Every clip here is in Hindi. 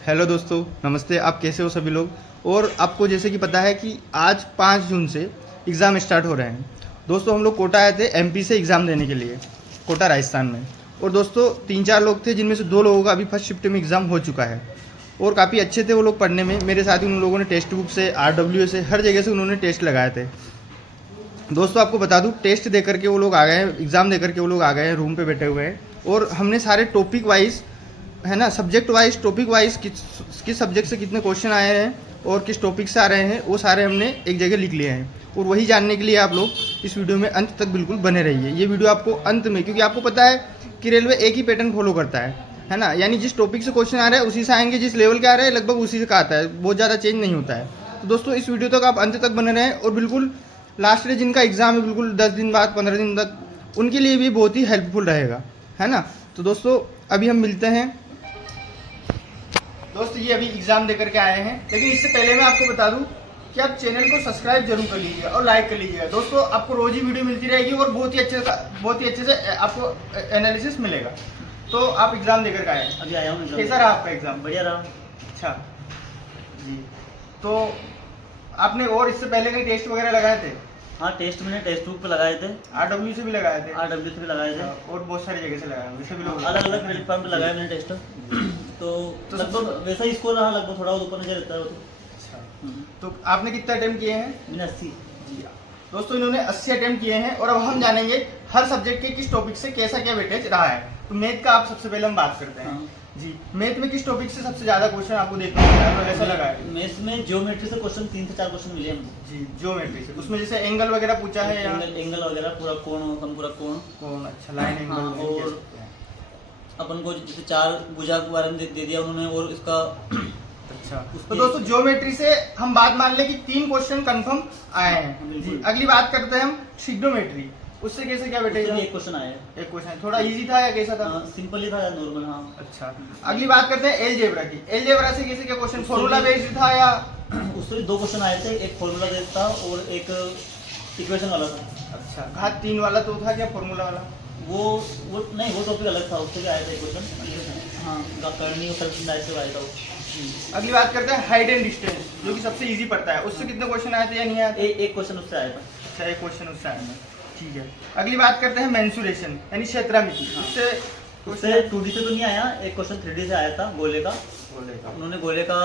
हेलो दोस्तों, नमस्ते। आप कैसे हो सभी लोग? और आपको जैसे कि पता है कि आज 5 जून से एग्ज़ाम स्टार्ट हो रहे हैं। दोस्तों, हम लोग कोटा आए थे एमपी से एग्ज़ाम देने के लिए, कोटा राजस्थान में। और दोस्तों 3-4 लोग थे, जिनमें से 2 लोगों का अभी फर्स्ट शिफ्ट में एग्ज़ाम हो चुका है और काफ़ी अच्छे थे वो लोग पढ़ने में। मेरे साथ ही उन लोगों ने टेक्स्ट बुक से, RW से, हर जगह से उन्होंने टेस्ट लगाए थे। दोस्तों आपको बता दूं, टेस्ट दे करके वो लोग आ गए हैं, एग्ज़ाम दे करके वो लोग आ गए हैं, रूम पे बैठे हुए हैं। और हमने सारे टॉपिक वाइज, है ना, सब्जेक्ट वाइज, टॉपिक वाइज किस सब्जेक्ट से कितने क्वेश्चन आए हैं और किस टॉपिक से आ रहे हैं, वो सारे हमने एक जगह लिख लिए हैं। और वही जानने के लिए आप लोग इस वीडियो में अंत तक बिल्कुल बने रहिए। ये वीडियो आपको अंत में, क्योंकि आपको पता है कि रेलवे एक ही पैटर्न फॉलो करता है ना, यानी जिस टॉपिक से क्वेश्चन आ रहा है उसी से आएंगे, जिस लेवल के आ रहे हैं लगभग उसी से का आता है, बहुत ज़्यादा चेंज नहीं होता है। तो दोस्तों इस वीडियो तक आप अंत तक बने रहें और बिल्कुल लास्ट डे जिनका एग्ज़ाम है, बिल्कुल 10 दिन बाद, 15 दिन तक, उनके लिए भी बहुत ही हेल्पफुल रहेगा, है ना। तो दोस्तों अभी हम मिलते हैं। दोस्तों ये अभी एग्ज़ाम दे करके आए हैं, लेकिन इससे पहले मैं आपको बता दूं कि आप चैनल को सब्सक्राइब जरूर कर लीजिएगा और लाइक कर लीजिएगा। दोस्तों आपको रोज़ ही वीडियो मिलती रहेगी और बहुत ही अच्छे से आपको एनालिसिस मिलेगा। तो आप एग्ज़ाम दे करके आए हैं? अभी आया हूँ। कैसा रहा आपका एग्ज़ाम? बढ़िया रहा। अच्छा जी। तो आपने और इससे पहले कहीं टेस्ट वगैरह लगाए थे? हाँ, टेस्ट मैंने टेस्ट बुक पे लगाए थे, RW से भी लगाए थे, RW से भी लगाए थे, और बहुत सारी जगह से लगाए हैं, सभी लोग अलग अलग प्लेटफॉर्म पे लगाए मैंने टेस्ट। तो लगभग वैसा ही स्कोर रहा, लगभग थोड़ा ऊपर नीचे रहता है वो तो। अच्छा, तो आपने कितना अटेम्प्ट किए हैं? मैंने 80। जी दोस्तों, इन्होंने 80 अटेम्प्ट किए हैं। और अब हम जानेंगे हर सब्जेक्ट के किस टॉपिक से कैसा क्या वेटेज रहा है। तो मैथ का आप सबसे पहले हम बात करते हैं। हाँ। जी, मैथ में किस टॉपिक से सबसे ज्यादा क्वेश्चन आपको देखने को मिला, तो ऐसा लगा है? मैथ्स में ज्योमेट्री से क्वेश्चन 3 से 4 क्वेश्चन मिले हमको। जी, ज्योमेट्री से, उसमें जैसे एंगल वगैरह पूछा है या एंगल वगैरह, पूरा कोण, पूरा कोण। कौन, अच्छा, लाइन एंगल। हाँ, और अपन को जैसे 4 भुजा के बारे में दे दिया उन्होंने, और इसका अच्छा। तो दोस्तों ज्योमेट्री से हम बात मान ले कि 3 क्वेश्चन कंफर्म आए हैं। जी, अगली बात करते हैं हम ट्रिग्नोमेट्री। उससे कैसे क्या बेटे? एक क्वेश्चन आया है। एक क्वेश्चन थोड़ा इजी था या कैसा था? सिंपल ही था या नॉर्मल? हाँ। अच्छा, अगली बात करते हैं एलजेब्रा की। एलजेब्रा से कैसे क्या क्वेश्चन, फॉर्मूला बेस्ड था या? उससे 2 क्वेश्चन आए थे, एक फॉर्मूला बेस्ड था और एक इक्वेशन वाला था। अच्छा, घात 3 वाला तो था क्या, फॉर्मूला वाला? वो नहीं, वो टॉपिक अलग था, उससे भी आया था एक क्वेश्चन। हाँ, करनी और कल्पना ऐसे आया था वो। अगली बात करते हैं हाइट एंड डिस्टेंस, जो कि सबसे इजी पड़ता है। उससे कितने क्वेश्चन आए थे या नहीं आए थे? एक क्वेश्चन उससे आया था। अच्छा, एक क्वेश्चन उससे आया था, ठीक है। अगली बात करते हैं मेंसुरेशन यानी क्षेत्रमिति। उससे 2D से तो नहीं आया, एक क्वेश्चन 3D से आया था, गोले का। उन्होंने गोले का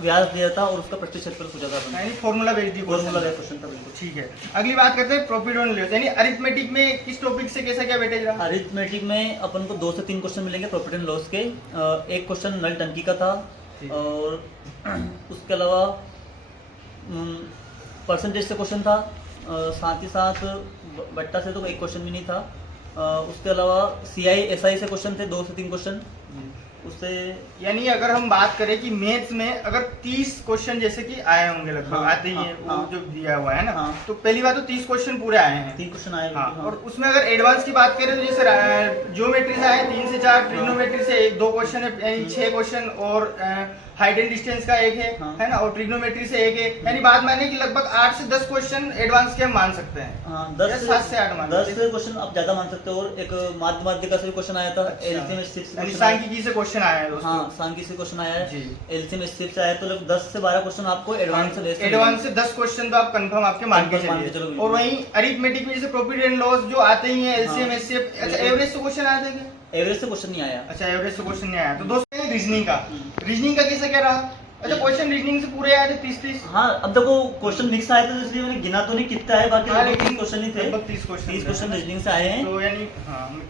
व्यास दिया था और उसका प्रतिशत क्षेत्रफल पूछा था, यानी फॉर्मूला बेस्ड क्वेश्चन था बिल्कुल। ठीक है। अगली बात करते हैं प्रॉफिट एंड लॉस यानी अरिथमेटिक में किस टॉपिक से कैसा क्या वेटेज रहा? अरिथमेटिक में अपन को 2 से 3 क्वेश्चन मिलेंगे प्रॉफिट एंड लॉस के। एक क्वेश्चन नल टंकी का था और उसके अलावा परसेंटेज से क्वेश्चन था, साथ ही साथ बट्टा से तो एक क्वेश्चन भी नहीं था। उसके अलावा CI SI से क्वेश्चन थे, 2 से 3 क्वेश्चन उससे। यानी अगर हम बात करें कि मैथ्स में अगर 30 क्वेश्चन जैसे कि आए होंगे लगभग, हाँ, आते ही हाँ, है वो हाँ, जो दिया हुआ है ना, हाँ, तो पहली बात तो 30 क्वेश्चन पूरे आए हैं। 3 क्वेश्चन आए। हाँ, और उसमें अगर एडवांस की बात करें तो जैसे ज्योमेट्री से आए 3 से 4, ट्रिग्नोमेट्री से 2 क्वेश्चन है, यानी 6 क्वेश्चन, और हाइट एंड डिस्टेंस का एक है ना, और ट्रिग्नोमेट्री से एक है। यानी बात माने कि लगभग 8 से 10 क्वेश्चन एडवांस के हम मान सकते हैं। हाँ, 7 से 8 मान 10 से क्वेश्चन आप ज्यादा मान सकते हो। और एक माध्यमिक से क्वेश्चन आया था, LCM SIP सांख्यिकी से क्वेश्चन आया है दोस्तों। हाँ, सांख्यिकी से क्वेश्चन आया है, LCM SIP से आया। तो लगभग 10 से 12 क्वेश्चन आपको एडवांस से 10 क्वेश्चन तो आप कंफर्म आपके मान के चलिए। और वहीं अरिथमेटिक में जैसे प्रॉफिट एंड लॉस जो आते ही हैं, LCM SIP। अच्छा, एवरेज से क्वेश्चन आया था क्या? एवरेज से क्वेश्चन नहीं आया। अच्छा, एवरेज से क्वेश्चन नहीं आया। तो दोस्तों रीजनिंग का कैसा क्या रहा? अच्छा, क्वेश्चन रीजनिंग से पूरे आए थे 30। हाँ, अब देखो क्वेश्चन मिक्स आए थे, इसलिए मैंने गिना तो नहीं कितना है, बाकी 30 क्वेश्चन ही थे। 30 क्वेश्चन रीजनिंग से आए हैं। तो यानी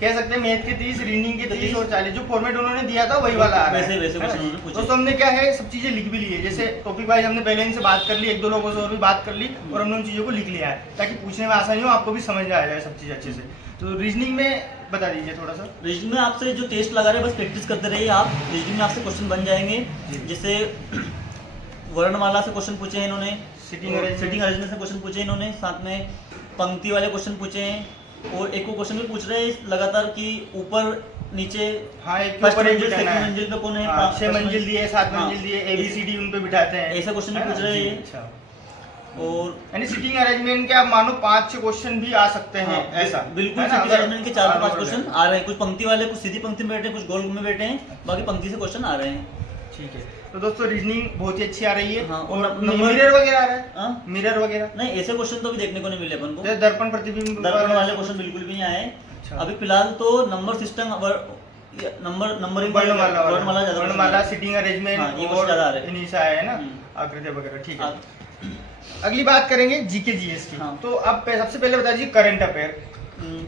कह सकते हैं मैथ के 30, रीजनिंग के 30 और 40 जो फॉर्मेट उन्होंने दिया था वही वाला आ रहा है। वैसे क्वेश्चन उन्होंने पूछे। तो हमने क्या है, सब चीजें लिख भी ली है। जैसे टॉपिक वाइज हमने पहले इनसे बात कर ली, 1-2 लोगों से और भी बात कर ली, और हमने उन चीजों को लिख लिया है ताकि पूछने में आसानी हो, आपको भी समझ में आ जाए सब चीज अच्छे से। तो रीजनिंग में बता दीजिए थोड़ा सा। रीजनिंग में आपसे जो टेस्ट लगा रहे हैं बस प्रैक्टिस करते रहिए आप। रीजनिंग में आपसे क्वेश्चन बन जाएंगे। जैसे वर्णमाला से क्वेश्चन पूछे हैं इन्होंने, सिटिंग अरेंजमेंट से क्वेश्चन पूछे इन्होंने, साथ में पंक्ति वाले क्वेश्चन पूछे हैं, और एक को क्वेश्चन भी पूछ रहे हैं लगातार कि ऊपर नीचे। हाँ, एक फर्स्ट ऊपर एक मंजिल, बिठाना सेकंड है। मंजिल पे कौन है, 6 मंजिल दिए, 7 हाँ, मंजिल दिए, ABCD उन पे बिठाते हैं, ऐसा क्वेश्चन भी पूछ रहे हैं। अच्छा, और यानी सिटिंग अरेंजमेंट के आप मानो 5-6 क्वेश्चन भी आ सकते हैं। हाँ, ऐसा बिल्कुल सिटिंग अरेंजमेंट के 4 से 5 क्वेश्चन आ रहे हैं। कुछ पंक्ति वाले, कुछ सीधी पंक्ति में बैठे हैं, कुछ गोल में बैठे हैं, बाकी पंक्ति से क्वेश्चन आ रहे हैं। ठीक है। तो दोस्तों रीजनिंग बहुत ही अच्छी आ रही है। हाँ, और नंबर- मिरर वगैरह आ रहा है? हाँ? मिरर वगैरह नहीं, ऐसे क्वेश्चन तो अभी देखने को नहीं मिले अपन को। जैसे दर्पण प्रतिबिंब दर्पण वाले क्वेश्चन बिल्कुल भी नहीं आए। अच्छा। अभी फिलहाल तो नंबर सिस्टम नंबरिंग वर्णमाला, सिटिंग अरेंजमेंट हाँ, ये कुछ और ज्यादा आ रहे हैं। इन्हीं से आए हैं ना, आकृतियां वगैरह। ठीक है, अगली बात करेंगे जीके जीएस की। हाँ। तो आप सबसे पहले बता दीजिए करंट अफेयर।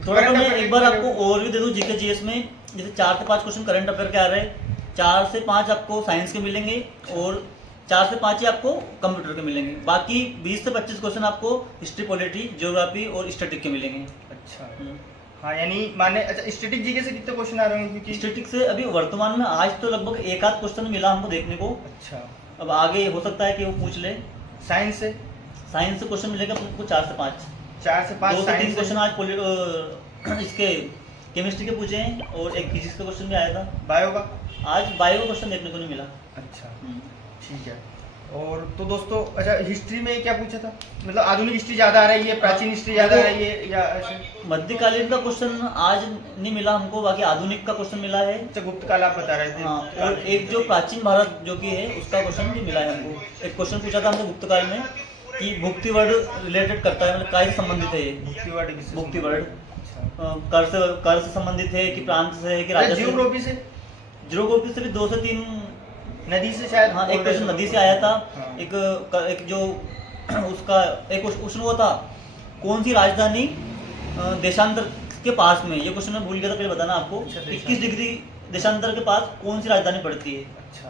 थोड़ा सा Current मैं affair एक बार के आपको ओवरव्यू दे दूं जीके जीएस में। जैसे 4 से 5 क्वेश्चन करंट अफेयर के आ रहे हैं, 4 से 5 आपको साइंस के मिलेंगे और 4 से 5 ही आपको कंप्यूटर के मिलेंगे। बाकी 20 से 25 क्वेश्चन आपको हिस्ट्री, पॉलिटी, ज्योग्राफी और स्टैटिक के मिलेंगे। अच्छा, हाँ, यानी माने अच्छा स्टैटिक जीके से कितने क्वेश्चन आ रहे हैं? क्योंकि स्टैटिक से अभी वर्तमान में आज तो लगभग एक आध क्वेश्चन मिला हमको देखने को। अच्छा, अब आगे हो सकता है कि वो पूछ ले। साइंस से साइंस से क्वेश्चन मिलेगा आपको 4 से 5। 4 से 5 2 से 3 साइंस क्वेश्चन आज इसके केमिस्ट्री के पूछे हैं और एक फिजिक्स का क्वेश्चन भी आया था। बायो का आज बायो का क्वेश्चन देखने को नहीं मिला। अच्छा, ठीक है। और तो दोस्तों अच्छा हिस्ट्री में क्या पूछा था? मतलब आधुनिक हिस्ट्री ज्यादा आ रही है, प्राचीन हिस्ट्री ज्यादा आ रही है या ऐसे? मध्यकालीन का क्वेश्चन आज नहीं मिला हमको, बाकी आधुनिक का क्वेश्वन मिला है। अच्छा, गुप्त काल आप बता रहे थे। हाँ, और एक जो प्राचीन भारत जो कि है उसका क्वेश्चन भी मिला है हमको। एक क्वेश्चन पूछा था हमको गुप्त काल में कि भुक्ति वर्ड रिलेटेड करता है, मतलब काय से संबंधित है ये भुक्ति वर्ड किससे भुक्ति संबंधित वर्ड। है? कर से संबंधित है कि प्रांत से है कि राजा से। जियोग्राफी से? जियोग्राफी से भी 2 से 3 नदी से शायद। हाँ, एक क्वेश्चन नदी से आया था। हाँ। एक जो उसका एक क्वेश्चन हुआ था, कौन सी राजधानी देशांतर के पास में, ये क्वेश्चन मैं भूल गया था पहले बताना आपको। अच्छा, 21 डिग्री देशांतर के पास कौन सी राजधानी पड़ती है। अच्छा,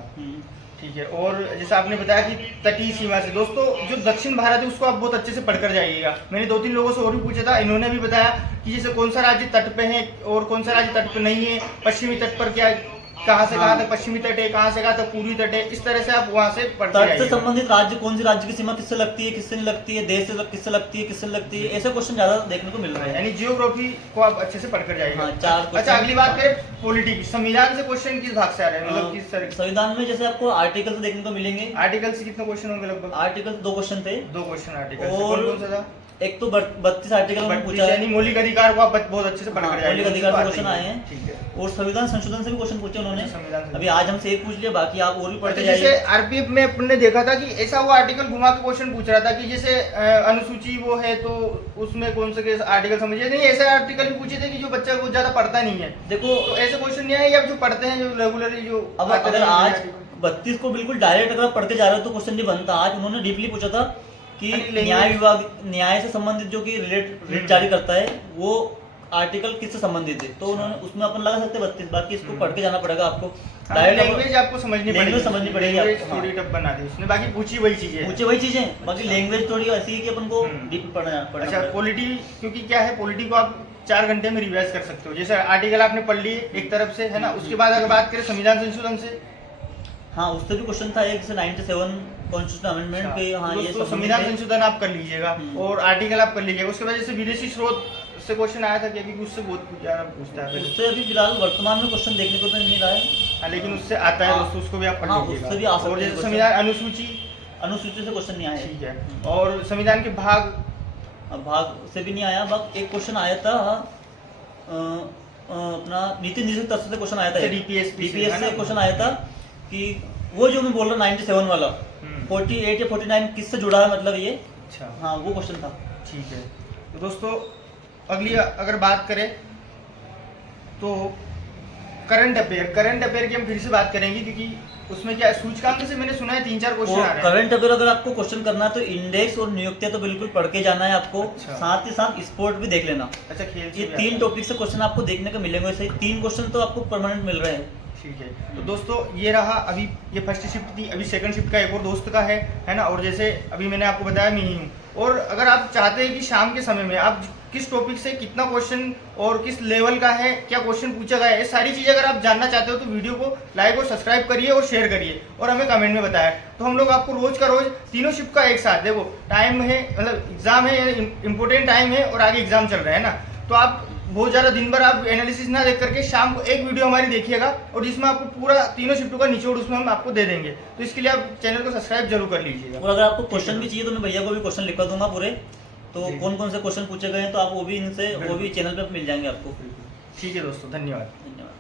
ठीक है। और जैसा आपने बताया कि तटीय सीमा से, दोस्तों जो दक्षिण भारत है उसको आप बहुत अच्छे से पढ़कर जाइएगा। मैंने 2-3 लोगों से और भी पूछा था, इन्होंने भी बताया कि जैसे कौन सा राज्य तट पे है और कौन सा राज्य तट पे नहीं है, पश्चिमी तट पर क्या, कहाँ से कहाँ तक पश्चिमी तट है, कहाँ से कहाँ तक पूर्वी तट है, इस तरह से आप वहाँ से पढ़ते तट से जाइएगा। संबंधित राज्य, कौन सी राज्य की सीमा किससे लगती है, किससे नहीं लगती है, देश से किससे लगती है, किससे लगती है, ऐसे क्वेश्चन ज्यादा देखने को मिल रहे हैं। यानी जियोग्राफी को आप अच्छे से पढ़कर जाइएगा। हाँ, 4 क्वेश्चन। अच्छा, अगली बात करें पॉलिटी की। संविधान से क्वेश्चन किस भाग से आ रहे हैं, मतलब किस तरह? संविधान में जैसे आपको आर्टिकल देखने को मिलेंगे। आर्टिकल से कितने क्वेश्चन होंगे लगभग? आर्टिकल 2 क्वेश्चन थे। 2 क्वेश्चन आर्टिकल से। और कौन सा था? एक तो 32 आर्टिकल में पूछा है। यानी मौलिक अधिकार को आप बहुत अच्छे से पढ़कर हाँ, जाइएगा। मौलिक अधिकार से क्वेश्चन आए हैं। ठीक है। और संविधान संशोधन से भी क्वेश्चन पूछे उन्होंने। संविधान से। अभी आज हमसे एक पूछ लिया, बाकी आप और भी पढ़ते अच्छा, जैसे जाइए। आरपीएफ में अपने देखा था कि ऐसा वो आर्टिकल घुमा के क्वेश्चन पूछ रहा था कि जैसे अनुसूची वो है तो उसमें कौन से आर्टिकल समझिए। नहीं, ऐसे आर्टिकल भी पूछे थे कि जो बच्चा वो ज्यादा पढ़ता नहीं है। देखो, तो ऐसे क्वेश्चन नहीं आए या जो पढ़ते हैं, जो रेगुलरली जो अब आते अगर हैं आज article? 32 को बिल्कुल डायरेक्ट अगर आप पढ़ के जा रहे हो तो क्वेश्चन नहीं बनता। आज उन्होंने डीपली पूछा था कि अरे न्याय विभाग, न्याय से संबंधित जो कि रिट जारी करता है वो आर्टिकल किससे संबंधित है, तो उन्होंने उसमें अपन लगा सकते 32। बाकी इसको पढ़ के जाना पड़ेगा आपको। लैंग्वेज आपको समझनी पड़ेगी। लैंग्वेज समझनी पड़ेगी लैंग्वेज आपको। थोड़ी टफ बना दी उसने, बाकी पूछी वही चीजें। पूछे वही चीजें, बाकी लैंग्वेज थोड़ी ऐसी है कि अपन को डीप पढ़ना अच्छा, पड़ेगा। पॉलिटी, क्योंकि क्या है पॉलिटी को आप 4 घंटे में रिवाइज कर सकते हो। जैसे आर्टिकल आपने पढ़ लिए एक तरफ से, है ना। उसके बाद अगर बात करें संविधान संशोधन से, हाँ, उससे भी क्वेश्चन था एक से 97 कॉन्स्टिट्यूशन अमेंडमेंट के। हाँ, ये दोस्तों संविधान संशोधन आप कर लीजिएगा और आर्टिकल आप कर लीजिएगा। उसके बाद जैसे विदेशी स्रोत से क्वेश्चन आया था कि अभी उससे बहुत ज्यादा पूछता है। उससे अभी फिलहाल वर्तमान में क्वेश्चन देखने को तो नहीं मिल रहा है। हाँ, लेकिन उससे आता है हाँ, दोस्तों, उसको भी आप पढ़ हाँ, लीजिएगा। उससे भी आ सकते और हैं जैसे क्वेश्चन। संविधान अनुसूची, अनुसूची से क्वेश्चन नहीं आया। ठीक है। और संविधान के भाग, भाग से भी नहीं आया। भाग एक क्वेश्चन आया था अपना नीति निषेध तत्व से क्वेश्चन आया था। DPS DPS से क्वेश्चन आया था कि वो जो मैं बोल रहा 97 वाला 48 या 49 किससे जुड़ा है, मतलब ये। अच्छा, हाँ, वो क्वेश्चन था। ठीक है। तो दोस्तों अगली अगर बात करें तो करंट अफेयर की हम फिर से बात करेंगे, क्योंकि उसमें क्या सूचकांक से मैंने सुना है 3-4 क्वेश्चन आ रहे हैं। करंट अफेयर अगर आपको क्वेश्चन करना है तो इंडेक्स और नियुक्तियां तो बिल्कुल पढ़ के जाना है आपको। अच्छा। साथ ही साथ स्पोर्ट भी देख लेना। अच्छा, खेल से ये भी आता 3 है। टॉपिक से क्वेश्चन आपको देखने को मिलेंगे। वैसे 3 क्वेश्चन तो आपको परमानेंट मिल रहे हैं। ठीक है। तो दोस्तों ये रहा, अभी ये फर्स्ट शिफ्ट थी, अभी सेकंड शिफ्ट का एक और दोस्त का है ना। और जैसे अभी मैंने आपको बताया मैं ही हूँ। और अगर आप चाहते हैं कि शाम के समय में आप किस टॉपिक से कितना क्वेश्चन और किस लेवल का है, क्या क्वेश्चन पूछा गया है, ये सारी चीज़ें अगर आप जानना चाहते हो तो वीडियो को लाइक और सब्सक्राइब करिए और शेयर करिए और हमें कमेंट में बताएं। तो हम लोग आपको रोज का रोज तीनों शिफ्ट का एक साथ, देखो टाइम है, मतलब एग्जाम है, इंपॉर्टेंट टाइम है और आगे एग्जाम चल रहा है ना, तो आप बहुत ज़्यादा दिन भर आप एनालिसिस ना देख करके शाम को एक वीडियो हमारी देखिएगा और जिसमें आपको पूरा तीनों शिफ्टों का निचोड़ उसमें हम आपको दे देंगे। तो इसके लिए आप चैनल को सब्सक्राइब जरूर कर लीजिएगा। और अगर आपको क्वेश्चन भी चाहिए तो मैं भैया को भी क्वेश्चन लिखवा दूंगा पूरे। तो कौन कौन से क्वेश्चन पूछे गए हैं तो आप वो भी इनसे वो भी चैनल पे मिल जाएंगे आपको। ठीक है दोस्तों, धन्यवाद। धन्यवाद।